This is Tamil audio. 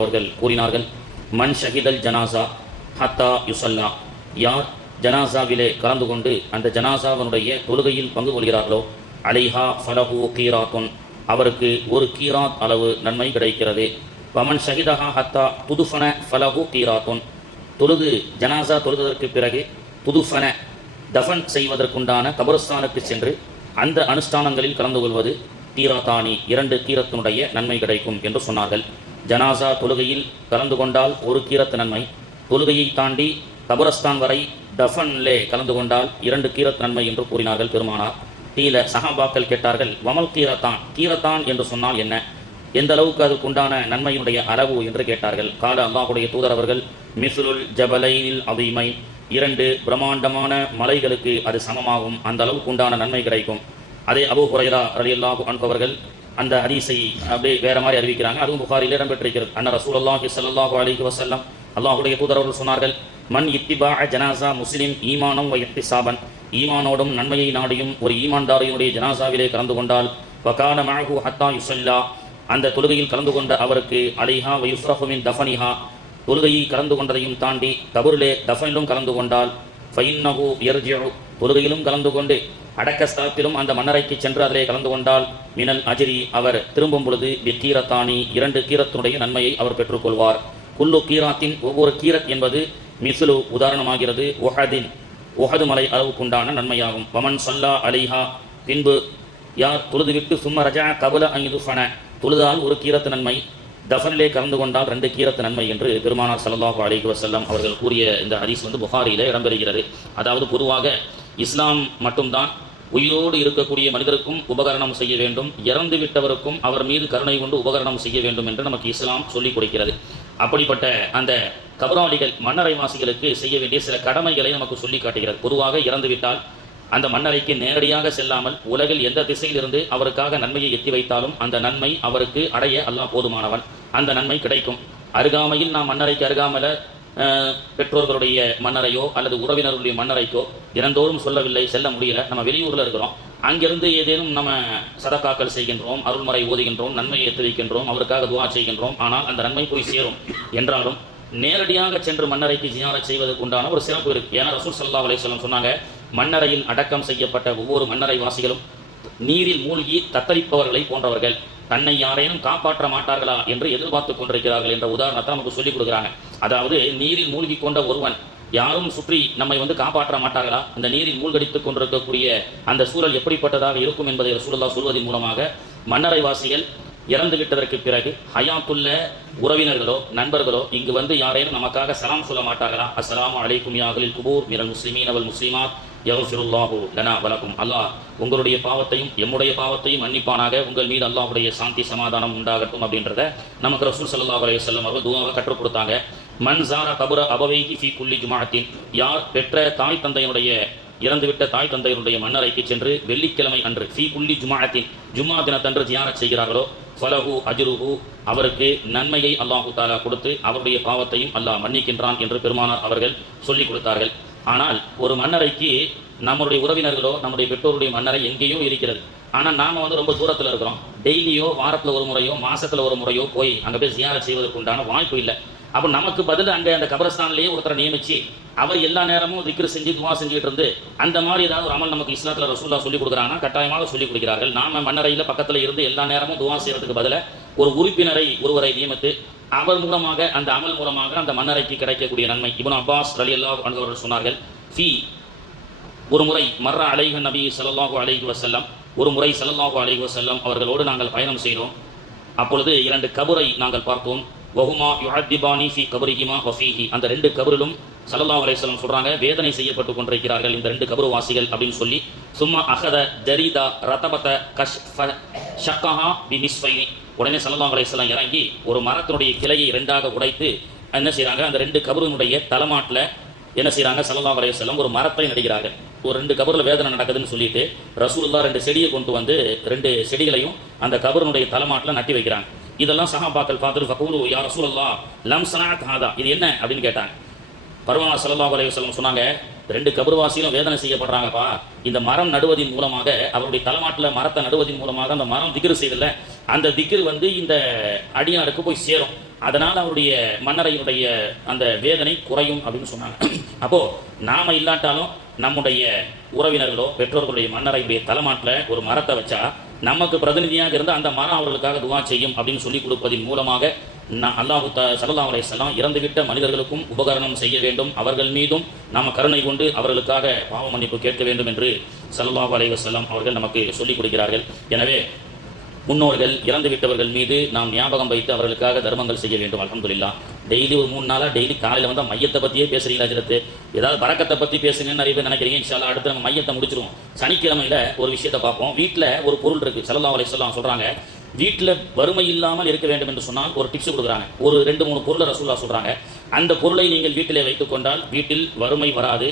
அவர்கள் கூறினார்கள், மன் ஷஹிதல் ஜனாசா ஹத்தா யுசல்லா, யார் ஜனாசாவிலே கலந்து கொண்டு அந்த ஜனாசாவனுடைய தொழுகையில் பங்கு கொள்கிறார்களோ, அலைஹா ஃபலஹு கீராத்துன், அவருக்கு ஒரு கீராத் அளவு நன்மை கிடைக்கிறது. வமன் ஷஹிதஹா ஹத்தா துதுஃபன ஃபலஹு கீராத்துன், ஜனாசா தொழுதற்கு பிறகு துதுஃபன தஃபன் செய்வதற்குண்டான கபரஸ்தானுக்கு சென்று அந்த அனுஷ்டானங்களில் கலந்து கொள்வது கீராத்தானி, 2 கீரத்தினுடைய நன்மை கிடைக்கும் என்று சொன்னார்கள். ஜனாசா தொழுகையில் கலந்து கொண்டால் ஒரு கீரத்து நன்மை, தொழுகையை தாண்டி கபரஸ்தான் வரை தஃபன்லே கலந்து கொண்டால் 2 கீரத் நன்மை என்று கூறினார்கள் பெருமானார். கீழ சஹாபாக்கள் கேட்டார்கள், வமல் கீரத்தான், கீரத்தான் என்று சொன்னால் என்ன, எந்த அளவுக்கு அதுக்குண்டான நன்மையினுடைய அளவு என்று கேட்டார்கள். கால அல்லாஹுடைய தூதர் அவர்கள், மிஸ்லுல் ஜபலைனில் அதீமை, 2 பிரம்மாண்டமான மலைகளுக்கு அது சமமாகும், அந்த அளவுக்கு உண்டான நன்மை கிடைக்கும். அதே அபூ ஹுரைரா ரலியல்லாஹு அன்ஹு அவர்கள் அந்த ஹதீஸை அப்படியே வேற மாதிரி அறிவிக்கிறாங்க. அதுவும் புகாரில் இடம்பெற்றிருக்கிறது. அன்ன ரசூலுல்லாஹி ஸல்லல்லாஹு அலைஹி வஸல்லம், அல்லாஹ்வுடைய தூதர் அவர்கள் சொன்னார்கள், மன் இத்திபா ஜனாசா முஸ்லிம் ஈமானம் வ இஹ்திசாபன், ஈமானோடும் நன்மையை நாடியும் ஒரு ஈமான்தாரியினுடைய ஜனாசாவிலே கலந்து கொண்டால், வகான மஅஹு ஹத்தா யுஸல்லா, அந்த தொழுகையில் கலந்து கொண்ட அவருக்கு அலைஹா வ யுஃப்ரஹு மின் தஃபனிஹா, தொழுகையை கலந்து கொண்டதையும் தாண்டி கபரிலே தஃபனிலும் கலந்து கொண்டால், ஃபைன்னஹு யர்ஜிஉ, தொழுகையிலும் கலந்து கொண்டு அடக்க ஸ்தலத்திலும் அந்த மன்னரைக்கு சென்று அதிலே கலந்து கொண்டால், மினல் அஜ்ரி, அவர் திரும்பும் பொழுது கீரத்தானி, 2 கீரத்தினுடைய நன்மையை அவர் பெற்றுக்கொள்வார். குல்லு கீராத்தின், ஒவ்வொரு கீரத் என்பது மிஸ்லு உதாரணமாகிறது, ஒஹதின், ஒஹது மலை அளவுக்குண்டான நன்மையாகும். வமன் சல்லா அலைஹா, பின்பு யார் தொழுதுவிட்டு சும்ம ரஜா கபல அய்துஃபன, தொழுதால் ஒரு கீரத்து நன்மை, தஃபனிலே கலந்து கொண்டால் 2 கீரத்து நன்மை என்று பெருமானார் ஸல்லல்லாஹு அலைஹி வஸல்லம் அவர்கள் கூறிய இந்த ஹதீஸ் புகாரியிலே இடம்பெறுகிறது. அதாவது பொதுவாக இஸ்லாம் மட்டும்தான் உயிரோடு இருக்கக்கூடிய மனிதருக்கும் உபகரணம் செய்ய வேண்டும், இறந்து விட்டவருக்கும் அவர் மீது கருணை கொண்டு உபகரணம் செய்ய வேண்டும் என்று நமக்கு இஸ்லாம் சொல்லிக் கொடுக்கிறது. அப்படிப்பட்ட அந்த கபராளிகள் மன்னரைவாசிகளுக்கு செய்ய வேண்டிய சில கடமைகளை நமக்கு சொல்லி காட்டுகிறது. பொதுவாக இறந்துவிட்டால் அந்த மன்னரைக்கு நேரடியாக செல்லாமல் உலகில் எந்த திசையிலிருந்து அவருக்காக நன்மையை எத்தி வைத்தாலும் அந்த நன்மை அவருக்கு அடைய அல்லாஹ் போதுமானவன், அந்த நன்மை கிடைக்கும். அருகாமையில் நாம் மன்னரைக்கு அருகாமல பெற்றோர்களுடைய மன்னரையோ அல்லது உறவினர்களுடைய மன்னரைக்கோ தினந்தோறும் சொல்லவில்லை, செல்ல முடியல, நம்ம வெளியூரில் இருக்கிறோம், அங்கிருந்து ஏதேனும் நம்ம சதக்காக்கள் செய்கின்றோம், அருள்மறை ஓதுகின்றோம், நன்மையை எத்தி வைக்கின்றோம், அவருக்காக துவா செய்கின்றோம், ஆனால் அந்த நன்மை போய் சேரும். என்றாலும் நேரடியாக சென்று மன்னரைக்கு ஜியாரத் செய்வதற்கு உண்டான ஒரு சிறப்பு இருக்கு. ஏன்னா ரசூல் ஸல்லல்லாஹு அலைஹி வஸல்லம் சொன்னாங்க, மன்னரையில் அடக்கம் செய்யப்பட்ட ஒவ்வொரு மன்னரை வாசிகளும் நீரில் மூழ்கி தத்தளிப்பவர்களை போன்றவர்கள், தன்னை யாரேனும் காப்பாற்ற மாட்டார்களா என்று எதிர்பார்த்து கொண்டிருக்கிறார்கள் என்ற உதாரணத்தை நமக்கு சொல்லிக் கொடுக்குறாங்க. அதாவது நீரில் மூழ்கி கொண்ட ஒருவன், யாரும் சுற்றி நம்மை காப்பாற்ற மாட்டார்களா, அந்த நீரில் மூழ்கடித்துக் கொண்டிருக்கக்கூடிய அந்த சூழல் எப்படிப்பட்டதாக இருக்கும் என்பதை ரசூலுல்லாஹ் சொல்வதன் மூலமாக மன்னரை வாசிகள் இறந்து விட்டதற்கு பிறகு ஹயாத்துள்ள உறவினர்களோ நண்பர்களோ இங்கு யாரேனும் நமக்காக சலாம் சொல்ல மாட்டார்களா, அஸ்ஸலாமு அலைக்கும் யா அஹ்லல் குபூர் மினல் முஸ்லிமீன வல் முஸ்லிமாத் யக்ஃபிருல்லாஹு லனா வலக்கும், அல்லாஹ் உங்களுடைய பாவத்தையும் எம்முடைய பாவத்தையும் மன்னிப்பானாக, உங்கள் மீது அல்லாஹ்வுடைய சாந்தி சமாதானம் உண்டாகட்டும் அப்படின்றத நமக்கு ரசூல் ஸல்லல்லாஹு அலைஹி வஸல்லம் அவர்கள் துஆவை கற்றுக் கொடுத்தாங்க. மன் ஸார கபர அபவைஹி ஃபீ குல்லி ஜும்அத்தின், யார் பெற்ற தாய் தந்தையினுடைய இறந்துவிட்ட தாய் தந்தையினுடைய மன்னரைக்கு சென்று வெள்ளிக்கிழமை அன்று ஃபீ குல்லி ஜும்அத்தின், ஜும்ஆ தினத்தன்று ஜியாரத் செய்கிறார்களோ, ஃபலஹு அஜ்ருஹு, அவருக்கு நன்மையை அல்லாஹு தஆலா கொடுத்து அவருடைய பாவத்தையும் அல்லாஹ் மன்னிக்கின்றான் என்று பெருமானார் அவர்கள் சொல்லிக் கொடுத்தார்கள். ஆனால் ஒரு மன்னரைக்கு நம்முடைய உறவினர்களோ நம்முடைய பெற்றோருடைய மன்னரை எங்கேயோ இருக்கிறது, ஆனால் நாம் ரொம்ப தூரத்தில் இருக்கிறோம், டெய்லியோ வாரத்தில் ஒரு முறையோ மாசத்தில் ஒரு முறையோ போய் அங்கே போய் ஜியாரத் செய்வதற்கு உண்டான வாய்ப்பு இல்லை. அப்போ நமக்கு பதில் அங்கே அந்த கபரஸ்தான்லேயே ஒருத்தரை நியமிச்சு அவர் எல்லா நேரமும் திக்ரு செஞ்சு துவா செஞ்சுட்டு இருந்து அந்த மாதிரி ஏதாவது ஒரு அமல் நமக்கு இஸ்லாத்தில் ரசூலுல்லாஹ் சொல்லிக் கொடுக்குறாங்கன்னா கட்டாயமாக சொல்லிக் கொடுக்கிறார்கள். நாம மன்னரையில் பக்கத்தில் இருந்து எல்லா நேரமும் துவா செய்யறதுக்கு பதிலாக ஒரு உறுப்பினரை ஒருவரை நியமித்து அவர் மூலமாக அந்த அமல் மூலமாக அந்த மன்னரைக்கு கிடைக்கக்கூடிய நன்மை. இப்னு அப்பாஸ் ரலியல்லாஹு அன்ஹு அவர்கள் சொன்னார்கள், ஃபீ, ஒரு முறை மர்ர அலைஹி நபி ஸல்லல்லாஹு அலைஹி வஸல்லம், ஒரு முறை ஸல்லல்லாஹு அலைஹி வஸல்லம் அவர்களோடு நாங்கள் பயணம் செய்தோம். அப்பொழுது 2 கபரை நாங்கள் பார்த்தோம். வஹுமா யுஅத்திபானி ஃபீ கபரிஹிமா வ ஃபீஹி, அந்த 2 கபரிலும் ஸல்லல்லாஹு அலைஹி வஸல்லம் சொல்றாங்க, வேதனை செய்யப்பட்டு கொண்டிருக்கிறார்கள் இந்த 2 கபரு வாசிகள் அப்படின்னு சொல்லி. சும்மா அகத ஜரீதா ரதபத கஷ்ஃப ஷக்கஹா பி நிஸ்ஃபைனி, உடனே ஸல்லல்லாஹு அலைஹி வஸல்லம் இறங்கி ஒரு மரத்தினுடைய கிளையை 2ஆக உடைத்து என்ன செய்கிறாங்க, அந்த 2 கபரினுடைய தலைமாட்டில் என்ன செய்கிறாங்க, ஸல்லல்லாஹு அலைஹி வஸல்லம் ஒரு மரத்தை நடுகிறார்கள். ஒரு 2 கபரில் வேதனை நடக்குதுன்னு சொல்லிட்டு ரசூலுல்லாஹ் 2 செடியை கொண்டு வந்து 2 செடிகளையும் அந்த கபரினுடைய தலைமாட்டில் நட்டி வைக்கிறாங்க. இதெல்லாம் சஹாபாக்கள் பார்த்துட்டு ஃபகூலு யா ரசூலல்லாஹ் லம் ஸனஅத் ஹாதா, இது என்ன அப்படின்னு கேட்டாங்க. பெருமானார் ஸல்லல்லாஹு அலைஹி வஸல்லம் சொன்னாங்க, 2 கபர்வாசிகளும் வேதனை செய்யப்படுறாங்கப்பா, இந்த மரம் நடுவதின் மூலமாக அவருடைய தலைமாட்டில் மரத்தை நடுவதின் மூலமாக அந்த மரம் திக்ரு செய்யல, அந்த திக்ரு இந்த அடியாருக்கு போய் சேரும். அதனால் அவருடைய மன்னரையினுடைய அந்த வேதனை குறையும் அப்படின்னு சொன்னாங்க. அப்போது நாம் இல்லாட்டாலும் நம்முடைய உறவினர்களோ பெற்றோர்களுடைய மன்னரையுடைய தலைமாட்டில் ஒரு மரத்தை வச்சா நமக்கு பிரதிநிதியாக இருந்து அந்த மரம் அவர்களுக்காக துவா செய்யும் அப்படின்னு சொல்லி கொடுப்பதன் மூலமாக அல்லாஹ் ஸல்லல்லாஹு அலைஹி வஸல்லம் இறந்துவிட்ட மனிதர்களுக்கும் உபகரணம் செய்ய வேண்டும், அவர்கள் மீதும் நாம் கருணை கொண்டு அவர்களுக்காக பாவ மன்னிப்பு கேட்க வேண்டும் என்று ஸல்லல்லாஹு அலைஹி வஸல்லம் அவர்கள் நமக்கு சொல்லிக் கொடுக்கிறார்கள். எனவே முன்னோர்கள் இறந்துவிட்டவர்கள் மீது நாம் ஞாபகம் வைத்து அவர்களுக்காக தர்மங்கள் செய்ய வேண்டும். அல்ஹம்துலில்லாஹ். டெய்லி ஒரு 3 நாளாக டெய்லி காலையில் வந்து மையத்தை பற்றியே பேசுகிறீங்களா ஹஜ்ரத்? ஏதாவது பரக்கத்தை பற்றி பேசுங்கன்னு நிறைய பேர் நினைக்கிறீங்க. இன்ஷா அல்லாஹ் அடுத்து நம்ம மையத்தை முடிச்சிருவோம். சனிக்கிழமையில் ஒரு விஷயத்தை பார்ப்போம். வீட்டில் ஒரு பொருள் இருக்குது. ஸல்லல்லாஹு அலைஹி வஸல்லம் சொல்கிறாங்க, வீட்டில் வறுமை இல்லாமல் இருக்க வேண்டும் என்று சொன்னால் ஒரு டிப்ஸ் கொடுக்குறாங்க. ஒரு 2-3 பொருளை ரசூலுல்லாஹ் சொல்கிறாங்க. அந்த பொருளை நீங்கள் வீட்டிலே வைத்துக்கொண்டால் வீட்டில் வறுமை வராது,